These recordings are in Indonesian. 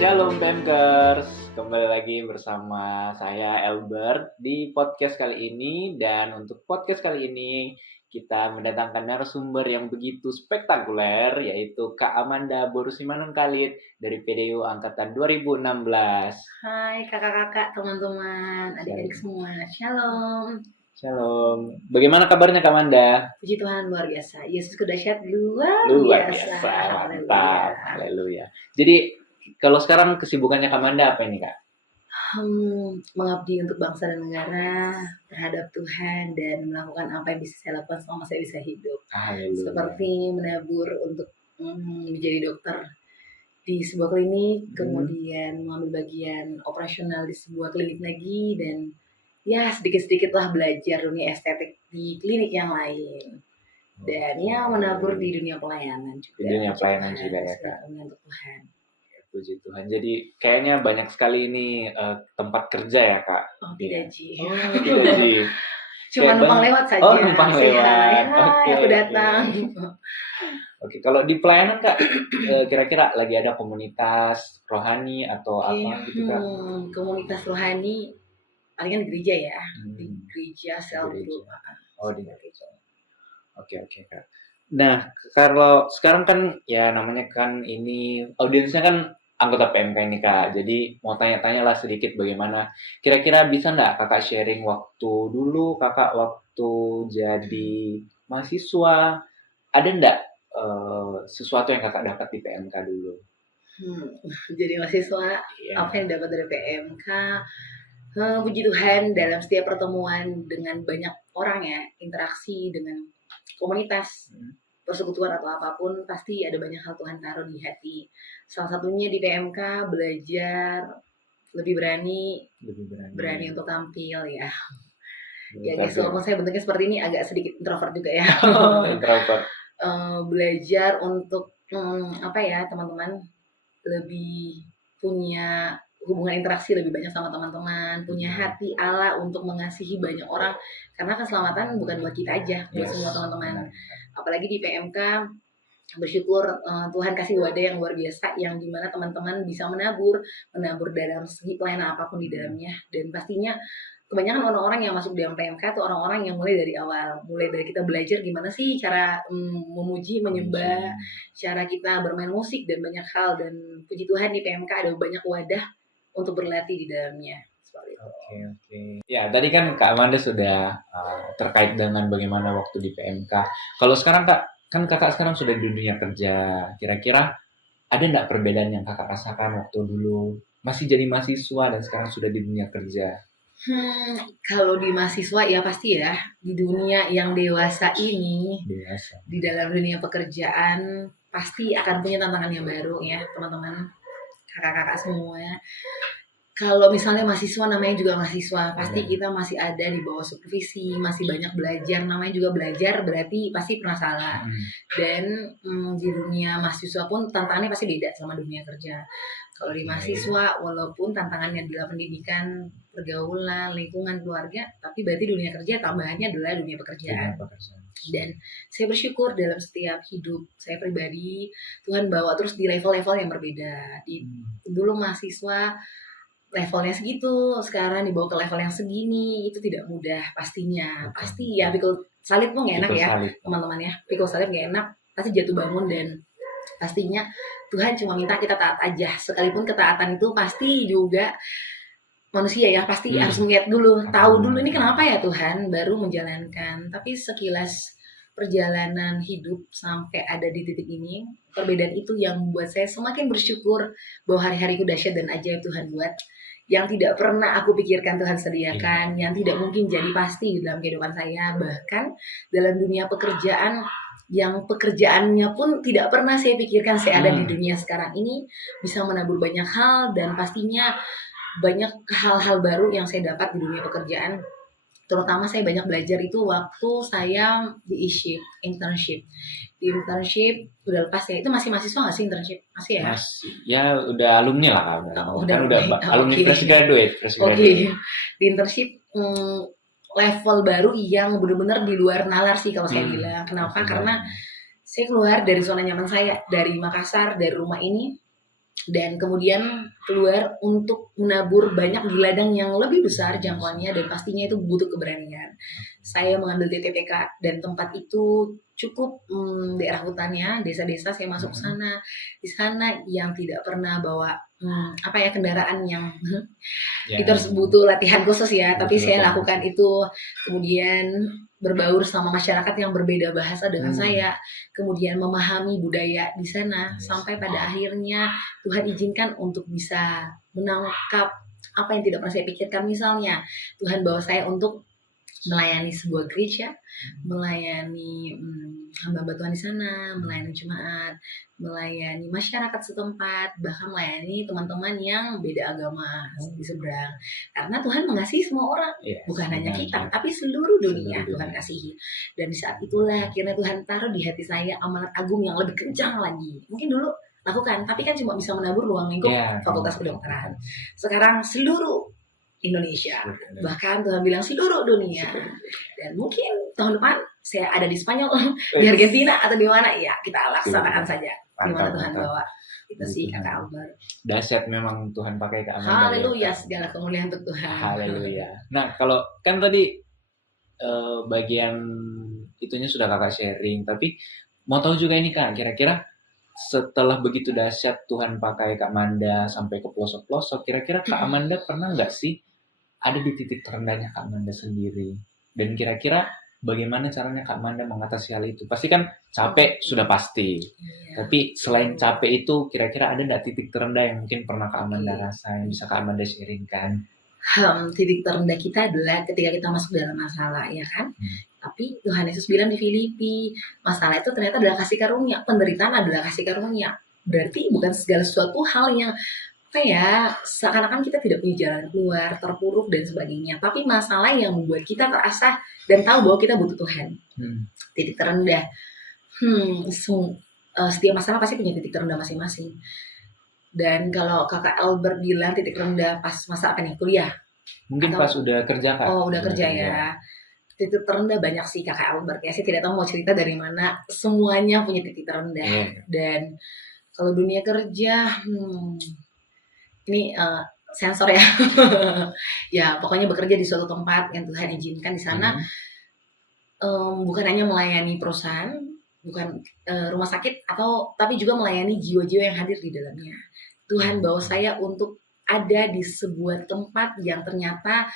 Shalom Pemkers, kembali lagi bersama saya Albert di podcast kali ini. Dan untuk podcast kali ini kita mendatangkan narasumber yang begitu spektakuler, yaitu Kak Amanda Borusimanun Khalid dari PDU Angkatan 2016. Hai kakak-kakak, teman-teman, adik-adik semua, shalom. Shalom, bagaimana kabarnya Kak Amanda? Puji Tuhan, luar biasa. Yesusku dahsyat, luar biasa. Mantap, haleluya. Jadi kalau sekarang kesibukannya Kak Amanda apa ini Kak? Mengabdi untuk bangsa dan negara terhadap Tuhan dan melakukan apa yang bisa saya lakukan selama saya bisa hidup. Haleluya. Seperti menabur untuk menjadi dokter di sebuah klinik, kemudian mengambil bagian operasional di sebuah klinik lagi, dan ya sedikit-sedikitlah belajar dunia estetik di klinik yang lain. Dan ya menabur di dunia pelayanan juga. Di dunia pelayanan juga ya Kak. Untuk Tuhan. Puji Tuhan. Jadi kayaknya banyak sekali ini tempat kerja ya Kak. Oh tidak Ji. Tidak Ji. Cuma numpang lewat saja. Oh numpang lewat. Oke, aku datang. Oke, kalau di pelayanan Kak, kira-kira lagi ada komunitas rohani atau apa gitu Kak? Komunitas rohani palingan gereja ya. Di gereja self group. Oh di gereja. Oke Kak. Nah, kalau sekarang kan ya namanya kan ini audiensnya kan anggota PMK ini Kak. Jadi mau tanya-tanya lah sedikit bagaimana. Kira-kira bisa nggak Kakak sharing waktu dulu Kakak waktu jadi mahasiswa. Ada nggak sesuatu yang Kakak dapat di PMK dulu? Jadi mahasiswa, apa yang dapat dari PMK? Puji Tuhan, dalam setiap pertemuan dengan banyak orang ya, interaksi dengan komunitas, persekutuan atau apapun, pasti ada banyak hal Tuhan taruh di hati. Salah satunya di PMK belajar lebih berani untuk tampil ya. Ya guys, walaupun saya bentuknya seperti ini agak sedikit introvert juga ya. Introvert. Belajar untuk teman-teman lebih punya hubungan interaksi lebih banyak sama teman-teman, punya hati Allah untuk mengasihi banyak orang, karena keselamatan bukan buat kita aja, buat semua teman-teman. Apalagi di PMK, bersyukur Tuhan kasih wadah yang luar biasa, yang dimana teman-teman bisa menabur dalam segi pelayanan apapun di dalamnya. Dan pastinya kebanyakan orang-orang yang masuk dalam PMK itu orang-orang yang mulai dari awal, mulai dari kita belajar gimana sih cara memuji, menyembah, cara kita bermain musik dan banyak hal. Dan puji Tuhan di PMK ada banyak wadah untuk berlatih di dalamnya. Oke. Ya, tadi kan Kak Amanda sudah terkait dengan bagaimana waktu di PMK. Kalau sekarang Kak, kan Kakak sekarang sudah di dunia kerja. Kira-kira ada nggak perbedaan yang Kakak rasakan waktu dulu masih jadi mahasiswa dan sekarang sudah di dunia kerja? Kalau di mahasiswa ya pasti ya, di dunia yang dewasa ini, di dalam dunia pekerjaan pasti akan punya tantangan yang baru ya teman-teman, kakak-kakak semua. Kalau misalnya mahasiswa, namanya juga mahasiswa, pasti kita masih ada di bawah supervisi, masih banyak belajar, namanya juga belajar berarti pasti pernah salah. Dan di dunia mahasiswa pun tantangannya pasti beda sama dunia kerja. Kalau di mahasiswa, walaupun tantangannya adalah pendidikan, pergaulan, lingkungan, keluarga, tapi berarti dunia kerja tambahannya adalah dunia pekerjaan. Dan saya bersyukur dalam setiap hidup saya pribadi, Tuhan bawa terus di level-level yang berbeda. Dulu mahasiswa levelnya segitu, sekarang dibawa ke level yang segini, itu tidak mudah pastinya. Pasti ya pikul salib pun gak enak ya teman-teman ya, pikul salib gak enak, pasti jatuh bangun. Dan pastinya Tuhan cuma minta kita taat aja, sekalipun ketaatan itu pasti juga manusia ya, pasti harus melihat dulu, tahu dulu ini kenapa ya Tuhan, baru menjalankan. Tapi sekilas perjalanan hidup sampai ada di titik ini, perbedaan itu yang membuat saya semakin bersyukur bahwa hari-hariku dahsyat dan ajaib Tuhan buat, yang tidak pernah aku pikirkan Tuhan sediakan, yang tidak mungkin jadi pasti di dalam kehidupan saya. Bahkan dalam dunia pekerjaan, yang pekerjaannya pun tidak pernah saya pikirkan saya ada di dunia sekarang ini, bisa menabur banyak hal. Dan pastinya banyak hal-hal baru yang saya dapat di dunia pekerjaan. Terutama saya banyak belajar itu waktu saya di internship. Di internship udah lepas ya, itu masih mahasiswa nggak sih internship? Masih ya? Masih, ya udah alumni lah. Udah alumni fresh graduate. Oke. Di internship level baru yang benar-benar di luar nalar sih kalau saya bilang. Kenapa? Karena saya keluar dari zona nyaman saya, dari Makassar, dari rumah ini, dan kemudian keluar untuk menabur banyak di ladang yang lebih besar jangkauannya dan pastinya itu butuh keberanian. Saya mengambil DTPK dan tempat itu cukup daerah hutannya, desa-desa saya masuk sana. Di sana yang tidak pernah bawa kendaraan yang itu harus butuh latihan khusus ya, tapi saya lakukan itu. Kemudian berbaur sama masyarakat yang berbeda bahasa dengan saya, kemudian memahami budaya di sana, sampai pada akhirnya Tuhan izinkan untuk bisa menangkap apa yang tidak pernah saya pikirkan. Misalnya Tuhan bawa saya untuk melayani sebuah gereja, melayani hamba Tuhan di sana, melayani jemaat, melayani masyarakat setempat, bahkan melayani teman-teman yang beda agama di seberang. Karena Tuhan mengasihi semua orang, bukan hanya kita, tapi seluruh dunia Tuhan kasihi. Dan di saat itulah akhirnya Tuhan taruh di hati saya amanat agung yang lebih kencang lagi. Mungkin dulu lakukan, tapi kan cuma bisa menabur ruang lingkup Fakultas Kedokteran. Sekarang seluruh Indonesia, bahkan Tuhan bilang seluruh dunia. Dan mungkin tahun depan saya ada di Spanyol, di Argentina atau di mana, ya kita laksanakan saja di mana Tuhan bawa. Itu sih Kakak Albar. Dahsyat memang Tuhan pakai Kak Amanda. Haleluya, segala kemuliaan untuk Tuhan. Haleluya. Nah, kalau kan tadi bagian itunya sudah Kakak sharing, tapi mau tahu juga ini Kak, kira-kira setelah begitu dahsyat Tuhan pakai Kak Amanda sampai ke pelosok-pelosok, kira-kira Kak Amanda pernah nggak sih ada di titik terendahnya Kak Amanda sendiri? Dan kira-kira bagaimana caranya Kak Amanda mengatasi hal itu? Pasti kan capek sudah pasti. Tapi selain capek itu, kira-kira ada nggak titik terendah yang mungkin pernah Kak Amanda rasain, bisa Kak Amanda sharingkan? Titik terendah kita adalah ketika kita masuk dalam masalah, ya kan? Tapi Tuhan Yesus bilang di Filipi, masalah itu ternyata adalah kasih karunia, penderitaan adalah kasih karunia. Berarti bukan segala sesuatu hal yang seakan-akan kita tidak punya jalan keluar, terpuruk dan sebagainya. Tapi masalah yang membuat kita terasa dan tahu bahwa kita butuh Tuhan. Titik terendah. Setiap masalah pasti punya titik terendah masing-masing. Dan kalau Kakak Albert bilang titik rendah pas masa apa nih, kuliah? Mungkin pas udah kerja Kak. Oh, udah kerja ya. Titik terendah banyak sih Kakak Albert ya. Saya tidak tahu mau cerita dari mana. Semuanya punya titik terendah. Dan kalau dunia kerja, ini sensor ya. Ya, pokoknya bekerja di suatu tempat yang Tuhan izinkan di sana. Bukan hanya melayani perusahaan, bukan rumah sakit, tapi juga melayani jiwa-jiwa yang hadir di dalamnya. Tuhan bawa saya untuk ada di sebuah tempat yang ternyata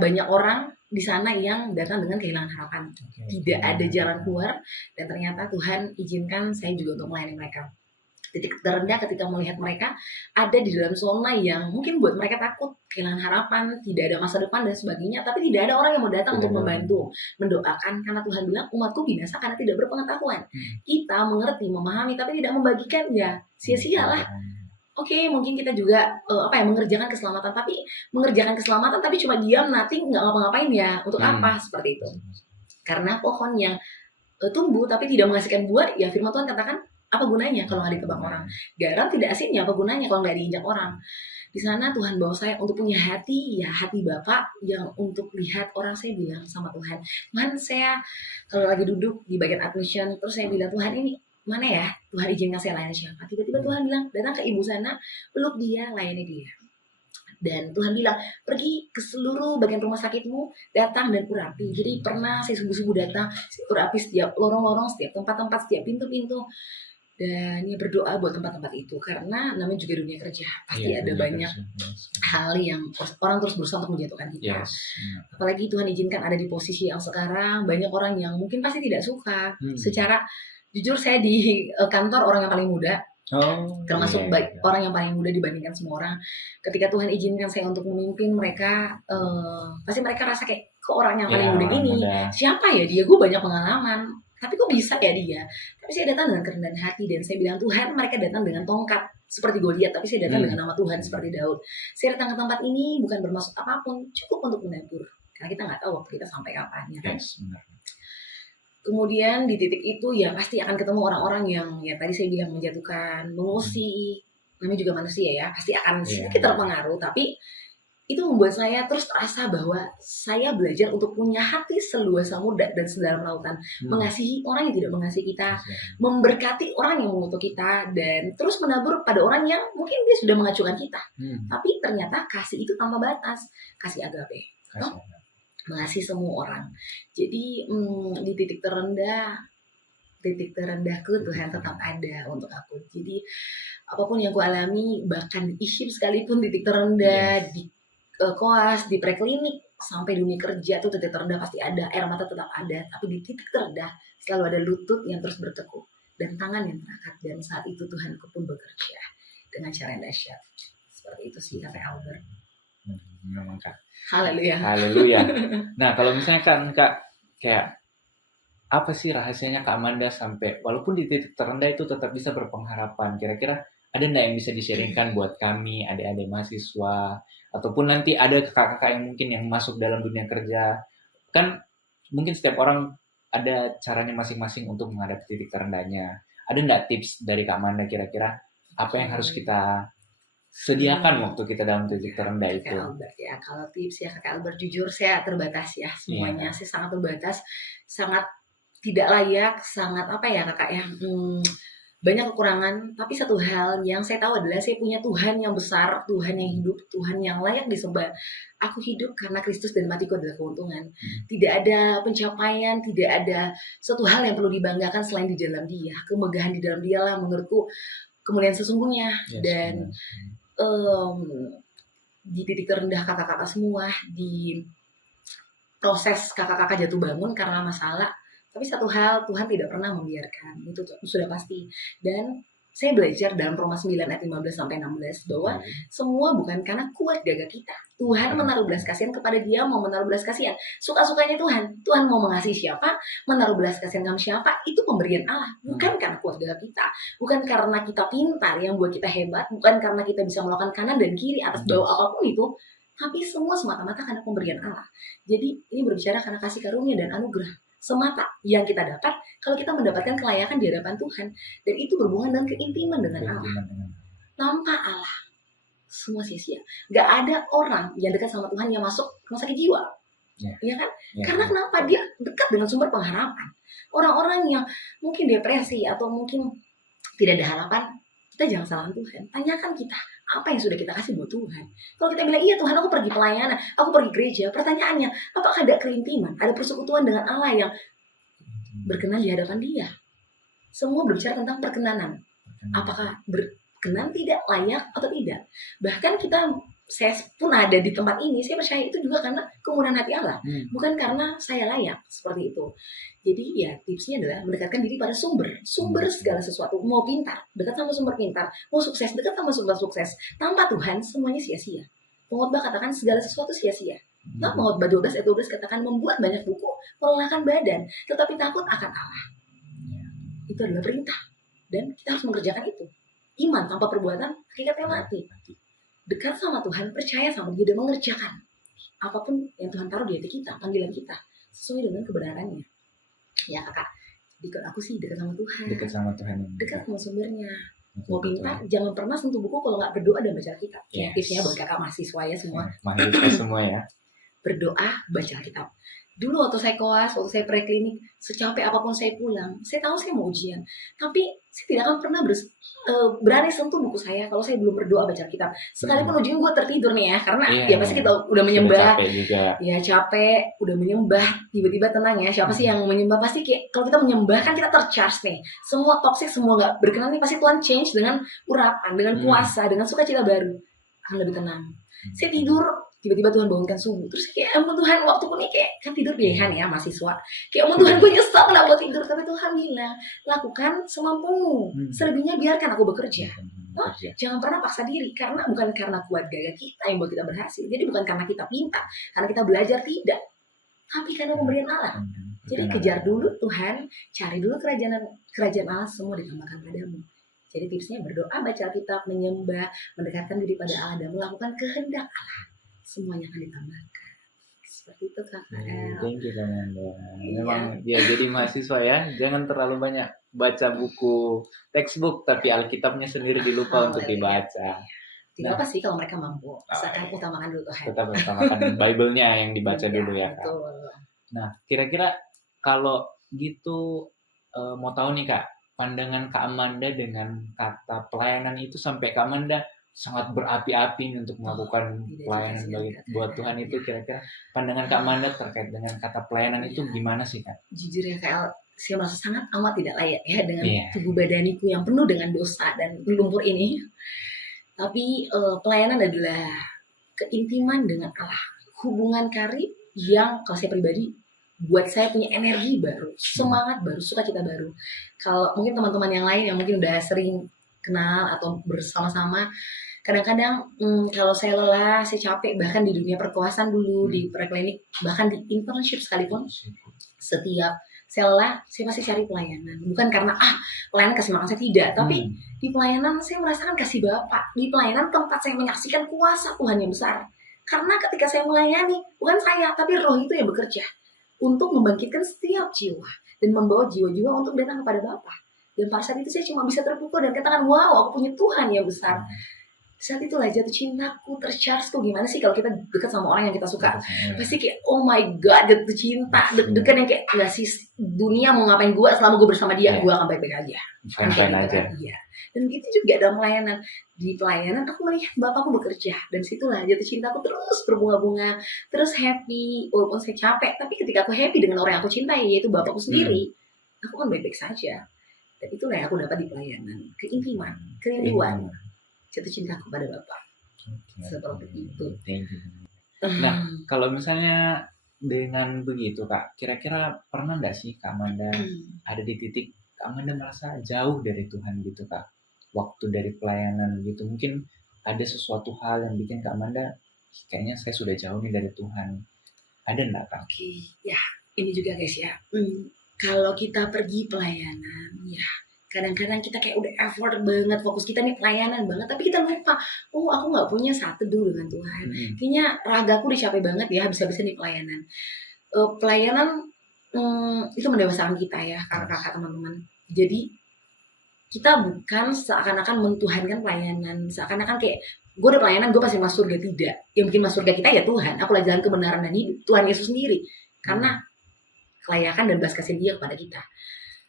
banyak orang di sana yang datang dengan kehilangan harapan. Tidak ada jalan keluar, dan ternyata Tuhan izinkan saya juga untuk melayani mereka. Titik terendah ketika melihat mereka ada di dalam zona yang mungkin buat mereka takut, kehilangan harapan, tidak ada masa depan dan sebagainya, tapi tidak ada orang yang mau datang untuk membantu, mendoakan, karena Tuhan bilang umatku binasa karena tidak berpengetahuan. Kita mengerti, memahami, tapi tidak membagikan, ya sia-sialah. Oke, mungkin kita juga mengerjakan keselamatan, tapi cuma diam, nothing, nggak ngapa-ngapain, ya untuk apa seperti itu? Karena pohon yang tumbuh tapi tidak menghasilkan buah, ya firman Tuhan katakan, apa gunanya kalau nggak ditebang orang? Garam tidak asinnya, apa gunanya kalau nggak diinjak orang? Di sana Tuhan bawa saya untuk punya hati, ya hati Bapak yang untuk lihat orang. Saya bilang sama Tuhan, Tuhan, saya kalau lagi duduk di bagian admission, terus saya bilang, Tuhan, ini mana ya? Tuhan izinkan saya layani siapa? Tiba-tiba Tuhan bilang, datang ke ibu sana, peluk dia, layani dia. Dan Tuhan bilang, pergi ke seluruh bagian rumah sakitmu, datang dan urapi. Jadi pernah saya subuh-subuh datang, saya urapi setiap lorong-lorong, setiap tempat-tempat, setiap pintu-pintu. Dan ya berdoa buat tempat-tempat itu, karena namanya juga dunia kerja, pasti ada banyak hal yang orang terus berusaha untuk menjatuhkan kita. Apalagi Tuhan izinkan ada di posisi yang sekarang, banyak orang yang mungkin pasti tidak suka. Secara jujur saya di kantor orang yang paling muda, termasuk orang yang paling muda dibandingkan semua orang. Ketika Tuhan izinkan saya untuk memimpin mereka, pasti mereka rasa kayak, kok orang yang paling muda ini, siapa ya dia, gue banyak pengalaman, tapi kok bisa ya dia? Tapi saya datang dengan kerendahan hati, dan saya bilang, Tuhan, mereka datang dengan tongkat seperti Goliat, tapi saya datang dengan nama Tuhan seperti Daud. Saya datang ke tempat ini bukan bermaksud apapun, cukup untuk menabur, karena kita nggak tahu waktu kita sampai kapan, ya kan? Kemudian di titik itu ya pasti akan ketemu orang-orang yang ya tadi saya bilang menjatuhkan, mengusik, namanya juga manusia ya, pasti akan sedikit terpengaruh, tapi itu membuat saya terus terasa bahwa saya belajar untuk punya hati seluas samudra dan sedalam lautan, mengasihi orang yang tidak mengasihi kita, memberkati orang yang mengutuk kita, dan terus menabur pada orang yang mungkin dia sudah mengacungkan kita. Tapi ternyata kasih itu tanpa batas, kasih agape, mengasihi semua orang. Jadi di titik terendahku Tuhan tetap ada untuk aku. Jadi apapun yang ku alami, bahkan di isyip sekalipun titik terendah, di koas, di preklinik, sampai dunia kerja tuh titik terendah pasti ada, air mata tetap ada. Tapi di titik terendah selalu ada lutut yang terus bertekuk dan tangan yang terangkat. Dan saat itu Tuhanku pun bekerja dengan cara yang dahsyat. Seperti itu sih kata Albert. Memang Kak. Haleluya. Haleluya. Nah kalau misalnya kan Kak, kayak apa sih rahasianya Kak Amanda sampai walaupun di titik terendah itu tetap bisa berpengharapan? Kira-kira ada nggak yang bisa di-sharingkan buat kami, adik-adik mahasiswa, ataupun nanti ada kakak-kakak yang mungkin yang masuk dalam dunia kerja? Kan mungkin setiap orang ada caranya masing-masing untuk menghadapi titik terendahnya. Ada nggak tips dari Kak Amanda kira-kira apa yang harus kita sediakan waktu kita dalam titik terendah itu? Kakak Albert ya, kalau tips ya Kakak Albert, jujur saya terbatas ya semuanya, saya sangat terbatas, sangat tidak layak, sangat apa ya kakak ya, banyak kekurangan. Tapi satu hal yang saya tahu adalah saya punya Tuhan yang besar, Tuhan yang hidup, Tuhan yang layak disembah. Aku hidup karena Kristus dan matiku adalah keuntungan. Tidak ada pencapaian, tidak ada suatu hal yang perlu dibanggakan selain di dalam Dia. Kemegahan di dalam Dia lah menurutku kemuliaan sesungguhnya. Dan di titik terendah kakak-kakak semua, di proses kakak-kakak jatuh bangun karena masalah, tapi satu hal, Tuhan tidak pernah membiarkan, itu sudah pasti. Dan saya belajar dalam Roma 9 ayat 15 sampai 16 bahwa semua bukan karena kuat gagah kita. Tuhan menaruh belas kasihan kepada Dia, mau menaruh belas kasihan. Suka-sukanya Tuhan. Tuhan mau mengasihi siapa, menaruh belas kasihan sama siapa, itu pemberian Allah. Bukan karena kuat gagah kita, bukan karena kita pintar yang buat kita hebat, bukan karena kita bisa melakukan kanan dan kiri atas bawah apapun itu, tapi semua semata-mata karena pemberian Allah. Jadi ini berbicara karena kasih karunia dan anugerah semata yang kita dapat kalau kita mendapatkan kelayakan di hadapan Tuhan, dan itu berhubungan dengan keintiman dengan Allah. Tanpa Allah semua sia-sia. Gak ada orang yang dekat sama Tuhan yang masuk rumah sakit jiwa, ya kan? Karena kenapa? Dia dekat dengan sumber pengharapan. Orang-orang yang mungkin depresi atau mungkin tidak ada harapan, kita jangan salahkan Tuhan. Tanyakan kita apa yang sudah kita kasih buat Tuhan. Kalau kita bilang, iya Tuhan aku pergi pelayanan, aku pergi gereja, pertanyaannya, apakah ada keintiman, ada persekutuan dengan Allah yang berkenan di hadapan Dia? Semua berbicara tentang perkenanan. Apakah berkenan, tidak, layak atau tidak? Bahkan saya pun ada di tempat ini, saya percaya itu juga karena kemurahan hati Allah, bukan karena saya layak, seperti itu. Jadi ya tipsnya adalah mendekatkan diri pada sumber segala sesuatu. Mau pintar, dekat sama sumber pintar. Mau sukses, dekat sama sumber sukses. Tanpa Tuhan semuanya sia-sia. Pengkhotbah katakan segala sesuatu sia-sia. Nah, Pengkhotbah 12 ayat 12 katakan membuat banyak buku, melelahkan badan, tetapi takut akan Allah. Itu adalah perintah, dan kita harus mengerjakan itu. Iman tanpa perbuatan hakikatnya mati. Dekat sama Tuhan, percaya sama Dia, dan mengerjakan apapun yang Tuhan taruh di hati kita, panggilan kita, sesuai dengan kebenarannya. Ya kakak, dekat aku sih dekat sama Tuhan. Dekat sama sumbernya. Mau pintar, jangan pernah sentuh buku kalau nggak berdoa dan baca kitab. Ya, tipsnya buat kakak mahasiswa ya semua. Mahasiswa semua ya. Berdoa, baca kitab. Dulu waktu saya koas, waktu saya preklinik, secapek apapun saya pulang, saya tahu saya mau ujian, tapi saya tidak akan pernah berani sentuh buku saya kalau saya belum berdoa baca kitab. Sekalipun ujian gue tertidur nih ya, karena ya pasti kita udah menyembah, capek, udah menyembah, tiba-tiba tenang ya. Siapa sih yang menyembah? Pasti kayak kalau kita menyembah kan kita tercharge nih. Semua toxic, semua nggak berkenan nih, pasti Tuhan change dengan urapan, dengan kuasa, dengan sukacita baru, akan lebih tenang. Saya tidur, tiba-tiba Tuhan bangunkan subuh, terus kayak ampun Tuhan, waktu pun nih kayak kan tidur biayahan ya mahasiswa, kayak ampun Tuhan gue nyesel kenapa tidur, tapi Tuhan bilang lakukan semampumu, selebihnya biarkan aku bekerja. Jangan pernah paksa diri, karena bukan karena kuat gagah kita yang buat kita berhasil, jadi bukan karena kita pintar, karena kita belajar, tidak, tapi karena pemberian Allah. Jadi kejar dulu Tuhan, cari dulu kerajaan Allah, semua ditambahkan padamu. Jadi tipsnya berdoa, baca kitab, menyembah, mendekatkan diri pada Allah, dan melakukan kehendak Allah. Semuanya akan ditambahkan. Seperti itu kakak. Thank you Amanda. Memang ya jadi mahasiswa ya, jangan terlalu banyak baca buku textbook, tapi Alkitabnya sendiri dilupa untuk dibaca. Tidak apa sih kalau mereka mampu, asalkan iya. utamakan dulu Tuhan. Tetap utamakan Bible-nya yang dibaca Iya, dulu ya Kak. betul. Nah, kira-kira kalau gitu mau tahu nih Kak, pandangan Kak Amanda dengan kata pelayanan itu sampai Kak Amanda sangat berapi-api nih untuk melakukan Tidak juga pelayanan sih, bagi Kak. buat Tuhan itu Ya. kira-kira pandangan Kak Amanda terkait dengan kata pelayanan itu gimana sih Kak? Jujur ya Kak, saya merasa sangat amat tidak layak ya dengan Iya. tubuh badaniku yang penuh dengan dosa dan lumpur ini. Tapi pelayanan adalah keintiman dengan Allah, hubungan karib yang kalau saya pribadi buat saya punya energi baru, semangat baru, sukacita baru. Kalau mungkin teman-teman yang lain yang mungkin udah sering kenal atau bersama-sama, kadang-kadang kalau saya lelah, saya capek, bahkan di dunia perkuasaan dulu, di preklinik, bahkan di internship sekalipun, setiap saya lelah, saya pasti cari pelayanan. Bukan karena pelayanan kasih makan saya, tidak, tapi di pelayanan saya merasakan kasih Bapa. Di pelayanan tempat saya menyaksikan kuasa Tuhan yang besar. Karena ketika saya melayani, bukan saya, tapi roh itu yang bekerja untuk membangkitkan setiap jiwa dan membawa jiwa-jiwa untuk datang kepada Bapa. Dan pada saat itu saya cuma bisa terpukul dan katakan, wow, aku punya Tuhan yang besar. Saat itulah jatuh cintaku tercharge tuh. Gimana sih kalau kita dekat sama orang yang kita suka, pasti kayak oh my god, jatuh cinta, deg-degan yang kayak nggak sih dunia mau ngapain gue selama gue bersama dia, gue akan baik-baik aja. Fine-fine aja. Iya. Dan gitu juga dalam pelayanan. Di pelayanan aku melihat Bapakku bekerja, dan situlah jatuh cintaku terus berbunga-bunga, terus happy walaupun saya capek. Tapi ketika aku happy dengan orang yang aku cintai, yaitu Bapakku sendiri, aku kan baik-baik saja. Dan itulah yang aku dapat di pelayanan, keintiman, kerinduan, jatuh cintaku pada Bapak. Seperti itu. Nah, kalau misalnya dengan begitu Kak, kira-kira pernah nggak sih Kak Amanda ada di titik Kak Amanda merasa jauh dari Tuhan gitu Kak? Waktu dari pelayanan gitu, mungkin ada sesuatu hal yang bikin Kak Amanda kayaknya saya sudah jauh nih dari Tuhan. Ada nggak Kak? Oke, ya ini juga guys ya. Kalau kita pergi pelayanan, ya kadang-kadang kita kayak udah effort banget, fokus kita nih pelayanan banget, tapi kita lupa, oh aku nggak punya saat teduh dengan Tuhan. Kayaknya ragaku udah capek banget ya, habis-habisan nih pelayanan. Pelayanan itu mendewasakan kita ya, kakak-kakak teman-teman. Jadi kita bukan seakan-akan mentuhankan pelayanan, seakan-akan kayak gue udah pelayanan, gue pasti masuk surga. Tidak. Yang bikin masuk surga kita ya Tuhan. Aku jalan kebenaran dan hidup, Tuhan Yesus sendiri. Karena kelayakan dan belas kasih dia kepada kita.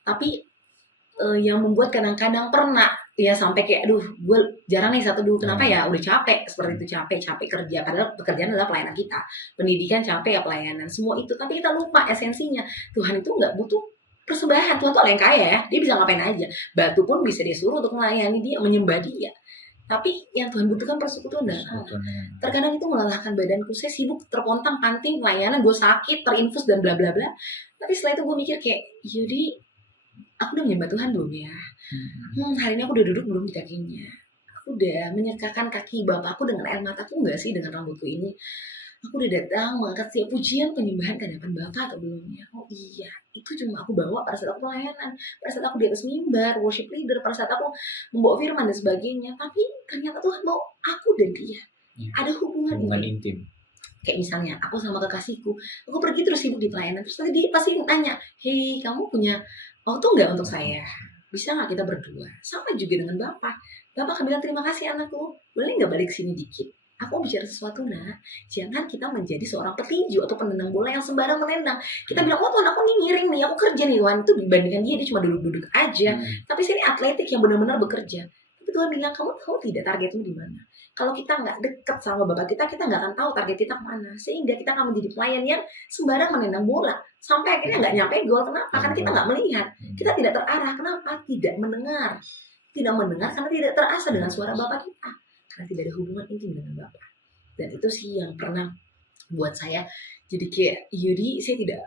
Tapi yang membuat kadang-kadang pernah ya sampai kayak aduh gue jarang nih satu dulu, kenapa ya, udah capek seperti itu, capek kerja, padahal pekerjaan adalah pelayanan kita, pendidikan capek ya pelayanan, semua itu, tapi kita lupa esensinya. Tuhan itu nggak butuh persembahan, Tuhan tuh orang yang kaya ya, dia bisa ngapain aja, batu pun bisa dia suruh untuk melayani dia, menyembah dia. Tapi yang Tuhan butuhkan persekutuan dan Allah. Terkadang itu melelahkan badanku, saya sibuk terpontang panting pelayanan, gue sakit, terinfus dan bla bla bla. Tapi setelah itu gue mikir kayak Yudi, aku udah menyembah Tuhan belum ya? Hari ini aku udah duduk belum di kakinya? Aku udah menyekakan kaki Bapakku dengan air mataku nggak sih dengan rambutku ini? Aku udah datang mengangkat setiap pujian penyembahan ke hadapan Bapak atau belumnya? Oh iya, itu cuma aku bawa pada saat aku pelayanan, pada saat aku di atas mimbar, worship leader, pada saat aku membawa firman dan sebagainya. Tapi ternyata Tuhan mau aku dan dia ada hubungan intim. Kayak misalnya aku sama kekasihku, aku pergi terus sibuk di pelayanan, terus nanti dia pasti nanya, hei kamu punya waktu nggak untuk saya? Bisa nggak kita berdua? Sama juga dengan Bapak. Bapak akan bilang terima kasih anakku, boleh nggak balik sini dikit? Aku mau bicara sesuatu nah, jangan kita menjadi seorang petinju atau penendang bola yang sembarang menendang. Kita bilang, oh Tuhan aku nih miring nih, aku kerja nih Tuhan. Itu dibandingkan dia cuma duduk-duduk aja. Tapi sini atletik yang benar-benar bekerja. Tapi Tuhan bilang, kamu tahu tidak targetmu di mana? Kalau kita nggak deket sama Bapak kita nggak akan tahu target kita kemana. Sehingga kita akan menjadi pelayan yang sembarang menendang bola. Sampai akhirnya nggak nyampe gol. Kenapa? Karena kita nggak melihat. Kita tidak terarah. Kenapa? Tidak mendengar. Tidak mendengar karena tidak terasa dengan suara Bapak kita. Karena tidak ada hubungan intim dengan Bapak. Dan itu sih yang pernah buat saya jadi kayak Yudi, saya tidak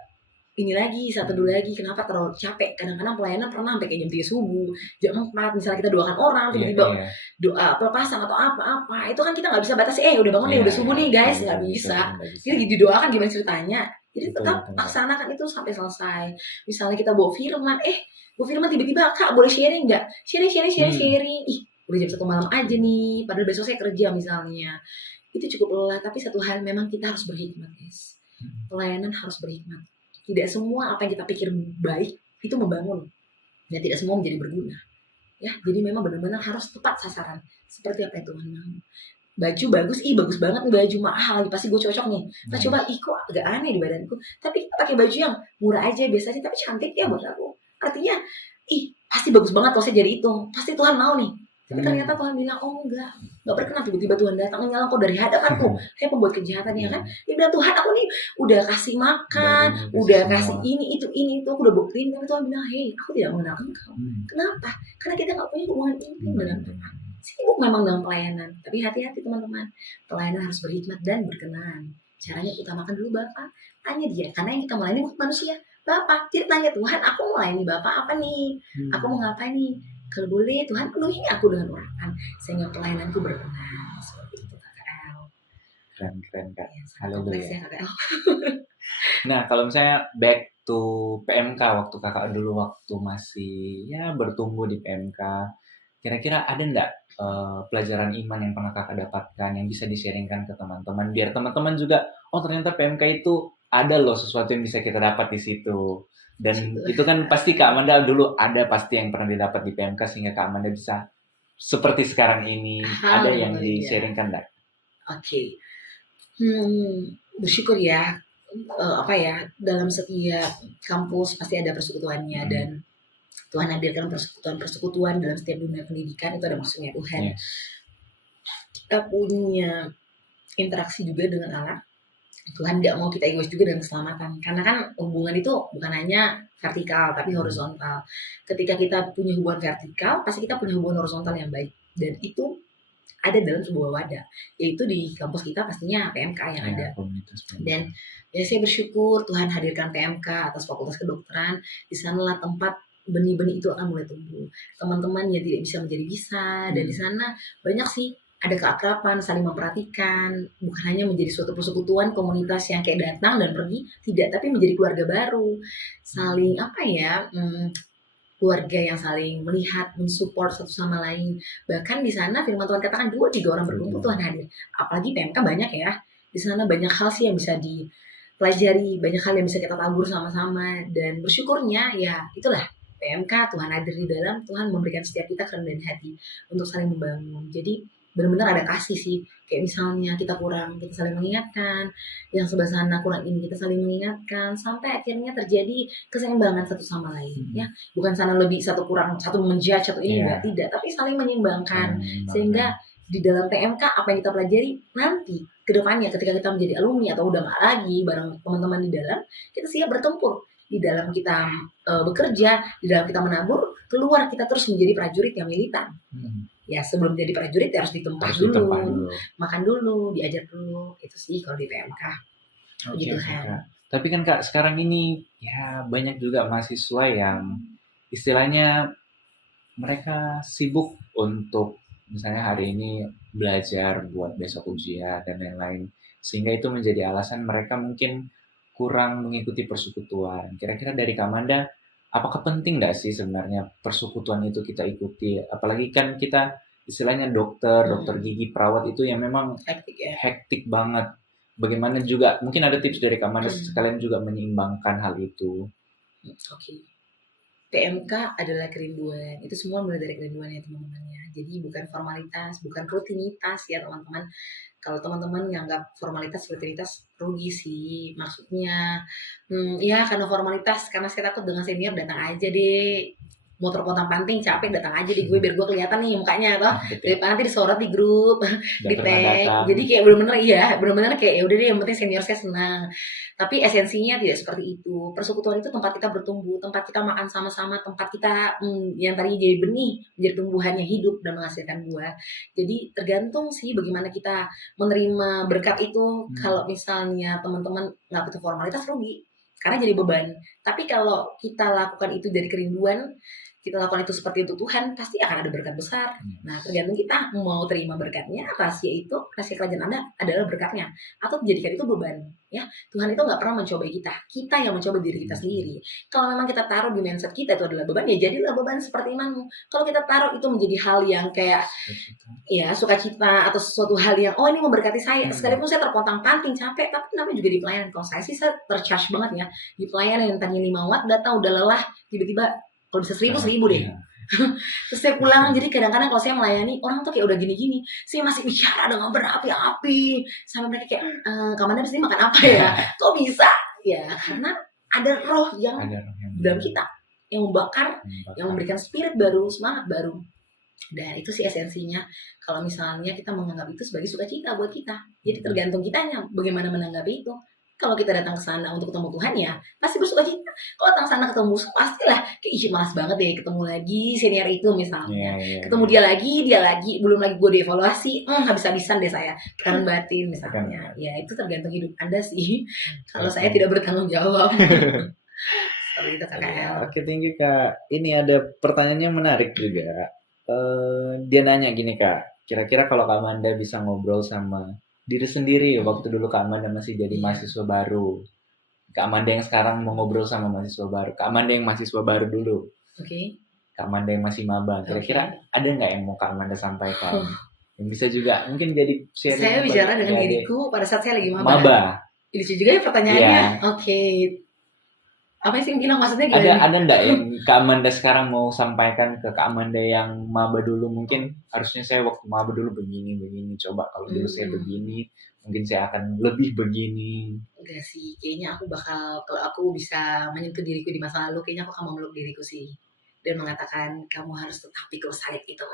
ini lagi, satu dulu lagi. Kenapa? Terlalu capek. Kadang-kadang pelayanan pernah sampai kayak jam 3 subuh, jam 4 misalnya kita doakan orang, tiba-tiba doa pelepasan atau apa-apa. Itu kan kita nggak bisa batasi, udah bangun nih, udah subuh nih guys, nggak bisa. Jadi didoakan gimana ceritanya. Jadi tetap laksanakan itu sampai selesai. Misalnya kita bawa firman, bawa firman tiba-tiba Kak boleh sharing nggak? Sharing. Ih, udah jam 1 malam aja nih, padahal besok saya kerja misalnya. Itu cukup lelah, tapi satu hal memang kita harus berhikmat guys. Pelayanan harus berhikmat. Tidak semua apa yang kita pikir baik itu membangun, dan tidak semua menjadi berguna. ya. Jadi memang benar-benar harus tepat sasaran seperti apa yang Tuhan mau. Baju bagus, bagus banget nih baju mahal lagi, pasti gue cocok nih. Nah coba, kok agak aneh di badanku, tapi pakai baju yang murah aja biasa aja, tapi cantik ya buat aku. Artinya, pasti bagus banget kalau saya jadi itu, pasti Tuhan mau nih. Tapi ternyata Tuhan bilang, oh enggak berkenan. Tiba-tiba Tuhan datang menyala kau dari hadapanku, saya pembuat kejahatan ya kan. Dia bilang, Tuhan aku nih udah kasih makan, udah kasih ini itu, aku udah buktiin. Tapi Tuhan bilang, hei, aku tidak mengenal engkau. Kenapa? Karena kita gak punya hubungan intim dengan Tuhan. Sibuk memang dalam pelayanan, tapi hati-hati teman-teman. Pelayanan harus berhikmat dan berkenan. Caranya utamakan dulu Bapak. Tanya dia, karena yang kita melayani bukan manusia, Bapak. Jadi tanya Tuhan, aku melayani Bapak apa nih? Aku mau ngapain nih? Kalau boleh Tuhan penuhi aku dengan urapan sehingga pelayananku berkenan. Seperti itu KKL. Keren Kak. Haleluya. Nah kalau misalnya back to PMK waktu kakak dulu waktu masih ya bertumbuh di PMK, kira-kira ada enggak pelajaran iman yang pernah kakak dapatkan yang bisa di-sharingkan ke teman-teman biar teman-teman juga ternyata PMK itu ada loh sesuatu yang bisa kita dapat di situ. Dan itu kan pasti Kak Amanda dulu ada pasti yang pernah didapat di PMK sehingga Kak Amanda bisa seperti sekarang ini. Ada yang di-sharingkan enggak? Oke. Bersyukur ya. Dalam setiap kampus pasti ada persekutuannya dan Tuhan hadirkan persekutuan dalam setiap dunia pendidikan, itu ada maksudnya Tuhan. Kita punya interaksi juga dengan Allah. Tuhan tidak mau kita egois juga dengan keselamatan. Karena kan hubungan itu bukan hanya vertikal tapi horizontal. Ketika kita punya hubungan vertikal, pasti kita punya hubungan horizontal yang baik. Dan itu ada dalam sebuah wadah, yaitu di kampus kita pastinya PMK yang ada. Dan ya saya bersyukur Tuhan hadirkan PMK atas Fakultas Kedokteran. Di sanalah tempat benih-benih itu akan mulai tumbuh. Teman-teman yang tidak bisa menjadi bisa, dan di sana banyak sih ada keakraban, saling memperhatikan, bukan hanya menjadi suatu persekutuan komunitas yang kayak datang dan pergi, tidak, tapi menjadi keluarga baru, saling keluarga yang saling melihat, mensupport satu sama lain. Bahkan di sana firman Tuhan katakan 2-3 orang berkumpul Tuhan hadir. Apalagi PMK banyak ya. Di sana banyak hal sih yang bisa dipelajari, banyak hal yang bisa kita tabur sama-sama, dan bersyukurnya ya itulah PMK, Tuhan hadir di dalam, Tuhan memberikan setiap kita kerendahan hati untuk saling membangun. Jadi benar-benar ada kasih sih, kayak misalnya kita kurang, kita saling mengingatkan, yang sebelah sana kurang ini, kita saling mengingatkan, sampai akhirnya terjadi keseimbangan satu sama lain, ya. Bukan sana lebih, satu kurang, satu menjudge, satu ini enggak, tidak, tapi saling menyeimbangkan. Sehingga di dalam PMK apa yang kita pelajari nanti kedepannya ketika kita menjadi alumni atau udah nggak lagi bareng teman-teman di dalam, kita siap bertempur. Di dalam kita bekerja, di dalam kita menabur, keluar kita terus menjadi prajurit yang militan. Ya sebelum jadi prajurit ya harus ditempa dulu, makan dulu, diajar dulu. Itu sih kalau di PMK. Gitu kan. Tapi kan Kak sekarang ini ya banyak juga mahasiswa yang istilahnya mereka sibuk untuk misalnya hari ini belajar buat besok ujian dan lain-lain, sehingga itu menjadi alasan mereka mungkin kurang mengikuti persekutuan. Kira-kira dari Kak Amanda, apakah penting nggak sih sebenarnya persekutuan itu kita ikuti? Apalagi kan kita istilahnya dokter gigi, perawat itu yang memang hektik banget. Bagaimana juga, mungkin ada tips dari Kak Amanda sekalian juga menyeimbangkan hal itu. Oke. PMK adalah kerinduan. Itu semua mulai dari kerinduan ya teman-teman ya. Jadi bukan formalitas, bukan rutinitas ya teman-teman. Kalau teman-teman nganggap formalitas, rutinitas, rugi sih. Maksudnya, ya karena formalitas, karena saya takut dengan senior datang aja deh. Motor pontang-panting capek datang aja di gue biar gue kelihatan nih mukanya toh. Daripada nanti disorot di grup, di tag. Jadi kayak bener-bener kayak ya udah deh yang penting senior saya senang. Tapi esensinya tidak seperti itu. Persekutuan itu tempat kita bertumbuh, tempat kita makan sama-sama, tempat kita yang tadi jadi benih menjadi tumbuhannya hidup dan menghasilkan buah. Jadi tergantung sih bagaimana kita menerima berkat itu. Kalau misalnya teman-teman nggak butuh formalitas rugi karena jadi beban. Tapi kalau kita lakukan itu dari kerinduan, kita lakukan itu seperti untuk Tuhan, pasti akan ada berkat besar. Nah, tergantung kita mau terima berkatnya, rahasia kerajaan Anda adalah berkatnya, atau dijadikan itu beban. Ya, Tuhan itu nggak pernah mencobai kita yang mencoba diri kita sendiri. Kalau memang kita taruh di mindset kita itu adalah beban, ya jadilah beban seperti imanmu. Kalau kita taruh itu menjadi hal yang kayak ya sukacita atau sesuatu hal yang ini memberkati saya, sekalipun saya terpontang-panting capek, tapi namanya juga di pelayanan. Kalau saya sih saya tercharge banget ya di pelayanan yang tadinya 5 watt, udah lelah, tiba-tiba kalau bisa 1000 deh. Terus saya pulang, jadi kadang-kadang kalau saya melayani orang tuh kayak udah gini-gini, saya masih bicara dengan berapi-api sampai mereka kayak kamu habis ini makan apa ya? Kok bisa? Ya karena ada roh yang Ada orang yang dalam kita yang membakar, yang memberikan spirit baru, semangat baru. Dan itu sih esensinya. Kalau misalnya kita menganggap itu sebagai sukacita buat kita, jadi tergantung kitanya bagaimana menanggapi itu. Kalau kita datang ke sana untuk ketemu Tuhan ya pasti bersukacita. Kalau datang sana ketemu musuh pastilah kayak ih malas banget deh ketemu lagi senior itu misalnya. Ketemu dia lagi, belum lagi gue dievaluasi, habis-habisan deh saya tekanan batin misalnya. Ya itu tergantung hidup Anda sih. Kalau saya tidak bertanggung jawab. Seperti itu KKL. Oke, thank you Kak. Ini ada pertanyaannya menarik juga. Dia nanya gini Kak, kira-kira kalau Kak Amanda bisa ngobrol sama diri sendiri waktu dulu Kak Amanda masih jadi mahasiswa baru, Kak Amanda yang sekarang mau ngobrol sama mahasiswa baru, Kak Amanda yang mahasiswa baru dulu, Kak Amanda yang masih maba, kira-kira ada nggak yang mau Kak Amanda sampaikan? Yang bisa juga mungkin jadi sharing. Saya bicara dengan diriku pada saat saya lagi maba. Lucu juga ya pertanyaannya. Oke. Apa sih bilang maksudnya gimana? Ada enggak yang Kak Amanda sekarang mau sampaikan ke Kak Amanda yang maba dulu, mungkin harusnya saya waktu maba dulu begini, coba kalau dulu saya begini, mungkin saya akan lebih begini. Enggak sih, kayaknya aku bakal, kalau aku bisa menyentuh diriku di masa lalu, kayaknya aku akan memeluk diriku sih. Dan mengatakan, kamu harus tetap pikul salib itu.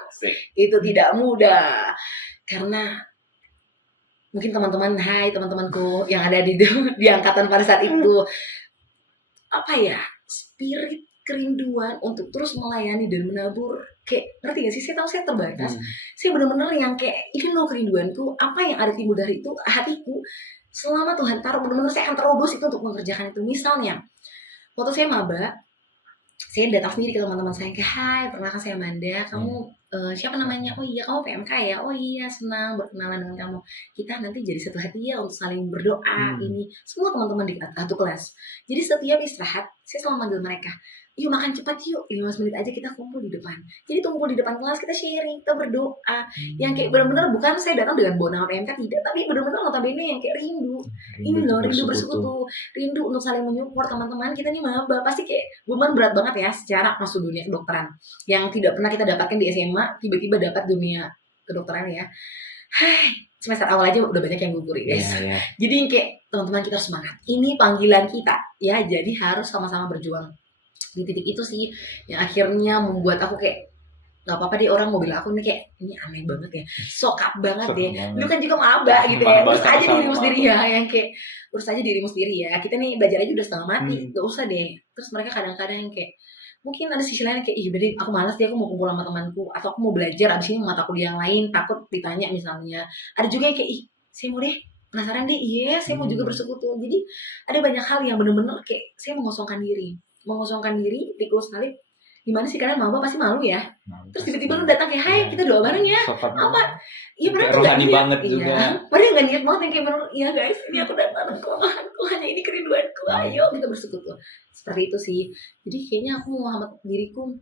Itu tidak mudah. Karena mungkin teman-teman, hai teman-temanku yang ada di angkatan pada saat itu, apa ya, spirit kerinduan untuk terus melayani dan menabur, kayak ngerti gak sih? Saya tahu saya terbatas. Saya benar-benar yang kayak ini loh kerinduanku, apa yang ada timbul dari itu hatiku. Selama Tuhan taruh, benar-benar saya akan terobos itu untuk mengerjakan itu. Misalnya, waktu saya maba, saya datang sendiri ke teman-teman saya kayak, hai, perkenalkan saya Amanda, kamu siapa namanya? Oh iya, kamu PMK ya? Oh iya, senang berkenalan dengan kamu. Kita nanti jadi satu hati ya untuk saling berdoa. Ini semua teman-teman di satu kelas. Jadi setiap istirahat, saya selalu manggil mereka, yuk makan cepat yuk, 15 menit aja kita kumpul di depan. Jadi kumpul di depan kelas, kita sharing, kita berdoa. Yang kayak benar-benar bukan saya datang dengan bawa nama PMK, tidak, tapi benar-benar notabene yang kayak rindu. Ini loh, rindu bersekutu, rindu untuk saling menyupport teman-teman. Kita nih maba, pasti kayak beban berat banget ya secara masuk dunia kedokteran. Yang tidak pernah kita dapatkan di SMA, tiba-tiba dapat dunia kedokteran ya. Hai, semester awal aja udah banyak yang gugur guys. Jadi kayak teman-teman kita harus semangat. Ini panggilan kita ya, jadi harus sama-sama berjuang. Di titik itu sih yang akhirnya membuat aku kayak nggak apa-apa deh orang mau bilang aku nih kayak ini aneh banget ya, sokap banget deh. Lu kan juga maba gitu ya, urus aja dirimu sendiri ya, yang kayak urus aja dirimu sendiri ya. Kita nih belajar aja udah setengah mati, gak usah deh. Terus mereka kadang-kadang yang kayak mungkin ada sisi lain kayak ih udah deh aku malas deh, aku mau kumpul sama temanku atau aku mau belajar abis ini mata kuliah yang lain takut ditanya misalnya. Ada juga yang kayak ih saya mau deh penasaran deh, iya saya mau juga bersekutu. Jadi ada banyak hal yang bener-bener kayak saya mengosongkan diri, pikul salib. Gimana sih kalian maba pasti malu ya. Terus tiba-tiba lu datang kayak, hai kita doa bareng ya. Apa? Iya padahal tuh gak niat banget juga. Padahal gak niat banget yang kayak bener, iya guys ini aku datang ke Tuhanku, hanya ini kerinduanku, ayo kita bersekutu. Seperti itu sih. Jadi kayaknya aku Muhammad diriku,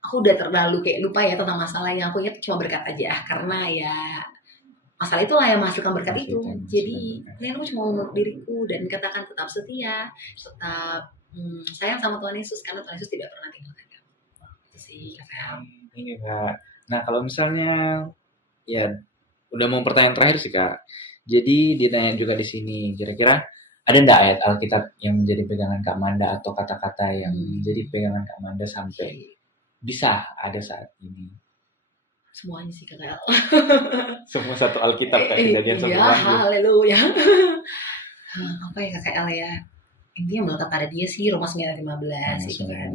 aku udah terlalu kayak lupa ya tentang masalah yang aku ingat cuma berkat aja. Karena ya masalah itulah yang menghasilkan berkat itu. Jadi kalian cuma memeluk diriku dan katakan tetap setia, tetap sayang sama Tuhan Yesus karena Tuhan Yesus tidak pernah tinggalkan kamu. Itu sih KKL. Ini Kak. Nah kalau misalnya ya udah mau pertanyaan terakhir sih Kak. Jadi ditanya juga di sini kira-kira ada nggak ayat Alkitab yang menjadi pegangan Kak Amanda atau kata-kata yang menjadi pegangan Kak Amanda sampai bisa ada saat ini? Semuanya sih KKL. Semua satu Alkitab Kak, Kejadian 1 ya, haleluya. Apa ya KKL ya? Intinya melekat pada dia sih Roma 9:15 itu kan.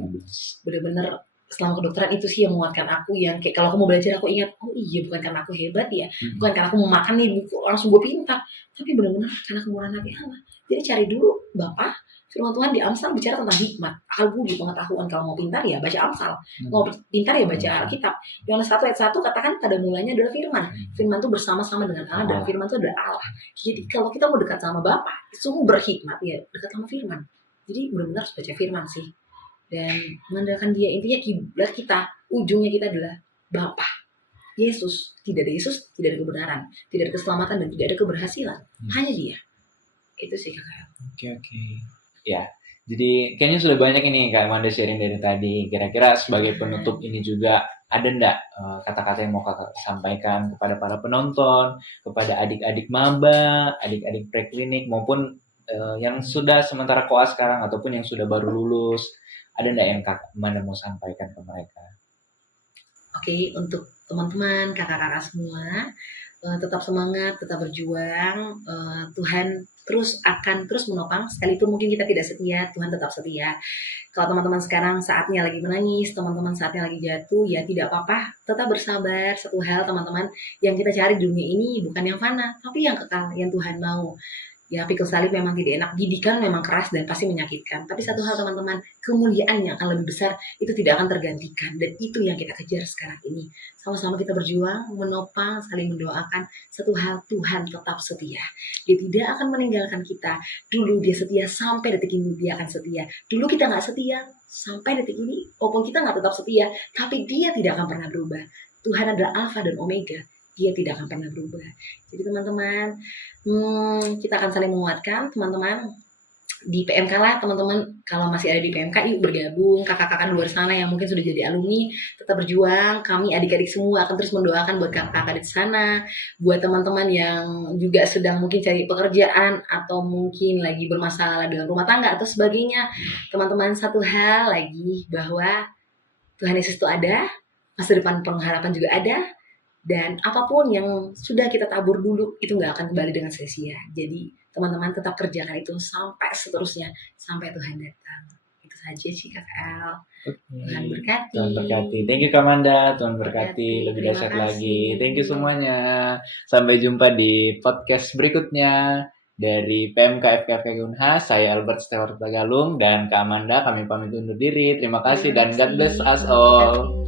Bener-bener selama kedokteran itu sih yang menguatkan aku, yang kayak kalau aku mau belajar aku ingat, oh iya bukan karena aku hebat ya, bukan karena aku mau makan nih buku langsung gue pintar, tapi bener-bener karena kemurahan hati Allah. Jadi cari dulu Bapak, firman Tuhan di Amsal bicara tentang hikmat, akal budi, pengetahuan. Kalau mau pintar ya baca Amsal, mau pintar ya baca Alkitab. Yohanes 1:1 katakan pada mulanya adalah firman. Firman itu bersama-sama dengan Allah dan firman itu adalah Allah. Jadi kalau kita mau dekat sama Bapak, sumber hikmat ya dekat sama firman. Jadi benar-benar harus baca firman sih. Dan mengandalkan dia, intinya kiblat kita, ujungnya kita adalah Bapa Yesus. Tidak ada Yesus, tidak ada kebenaran, tidak ada keselamatan dan tidak ada keberhasilan. Hanya dia. Itu sih kakak. Oke. Ya, Jadi kayaknya sudah banyak ini Kak Amanda sharing dari tadi. Kira-kira sebagai penutup ini juga ada ndak kata-kata yang mau Kakak sampaikan kepada para penonton, kepada adik-adik maba, adik-adik preklinik maupun yang sudah sementara koas sekarang ataupun yang sudah baru lulus. Ada ndak yang Kak Amanda mau sampaikan ke mereka? Oke, untuk teman-teman, kakak-kakak semua, tetap semangat, tetap berjuang. Tuhan akan terus menopang, sekalipun mungkin kita tidak setia, Tuhan tetap setia. Kalau teman-teman sekarang saatnya lagi menangis, teman-teman saatnya lagi jatuh, ya tidak apa-apa, tetap bersabar. Satu hal teman-teman, yang kita cari di dunia ini bukan yang fana, tapi yang kekal, yang Tuhan mau. Ya, pikul salib memang tidak enak, didikan memang keras dan pasti menyakitkan. Tapi satu hal teman-teman, kemuliaan yang akan lebih besar itu tidak akan tergantikan. Dan itu yang kita kejar sekarang ini. Sama-sama kita berjuang, menopang, saling mendoakan. Satu hal, Tuhan tetap setia. Dia tidak akan meninggalkan kita. Dulu dia setia, sampai detik ini dia akan setia. Dulu kita nggak setia, sampai detik ini, walaupun kita nggak tetap setia, tapi dia tidak akan pernah berubah. Tuhan adalah Alfa dan Omega. Dia tidak akan pernah berubah. Jadi teman-teman, kita akan saling menguatkan, teman-teman. Di PMK lah teman-teman, kalau masih ada di PMK yuk bergabung. Kakak-kakak luar sana yang mungkin sudah jadi alumni tetap berjuang. Kami adik-adik semua akan terus mendoakan buat kakak-kakak di sana, buat teman-teman yang juga sedang mungkin cari pekerjaan atau mungkin lagi bermasalah dengan rumah tangga atau sebagainya. Teman-teman, satu hal lagi, bahwa Tuhan Yesus itu ada, masa depan pengharapan juga ada, dan apapun yang sudah kita tabur dulu itu nggak akan kembali dengan sia-sia. Jadi teman-teman tetap kerjakan itu sampai seterusnya, sampai Tuhan datang. Itu saja sih Kak El. Tuhan berkati. Tuhan berkati. Thank you Kak Amanda, Tuhan berkati lebih Terima dahsyat kasih. lagi. Thank you semuanya. Sampai jumpa di podcast berikutnya dari PMK FKFK Unhas. Saya Albert Stewart Tagalung dan Kak Amanda, kami pamit undur diri. Terima kasih dan God bless us all.